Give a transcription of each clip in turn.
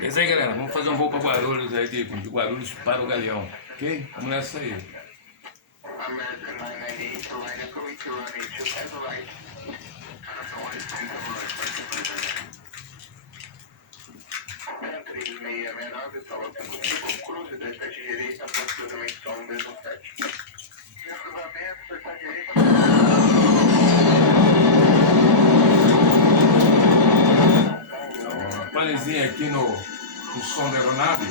É isso aí, galera. Vamos fazer um voo para Guarulhos aí, de Guarulhos para o Galeão. Ok? Vamos nessa aí. American 998 for line up going to runway 25 right. Entre 669, solo contigo, cruze 27 direita, aproximadamente só 1,7. Cruzamento, 27 direita. Uma panezinha aqui no som da aeronave.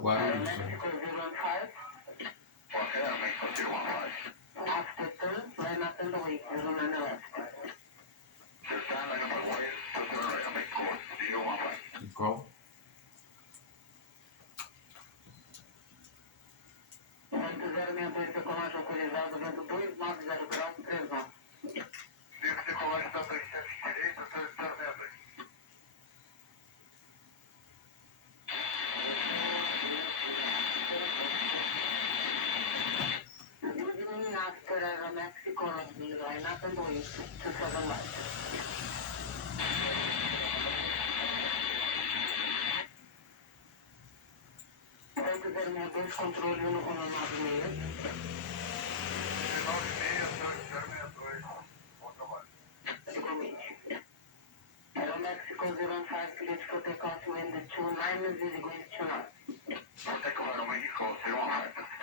Guarulhos. Qual? Mexico, line up and wait to 7 miles. Pode ver meu descontrole no 96. 96, bom trabalho. Igualmente. Aeromexico 05, cleared for takeoff wind 29 degrees to north. Take over Mexico 05.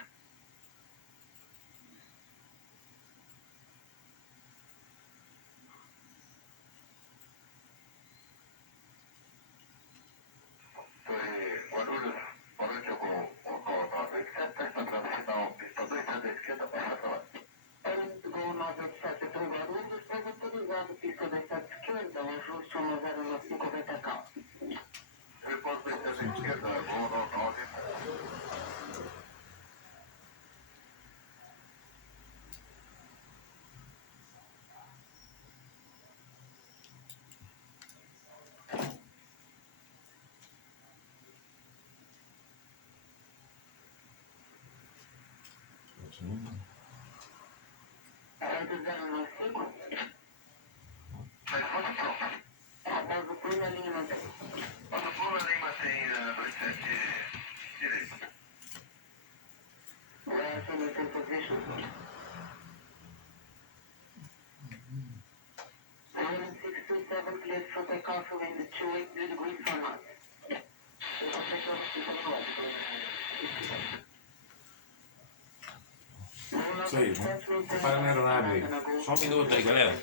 Isso aí, vamos preparar na aeronave aí. Só um minuto aí, galera.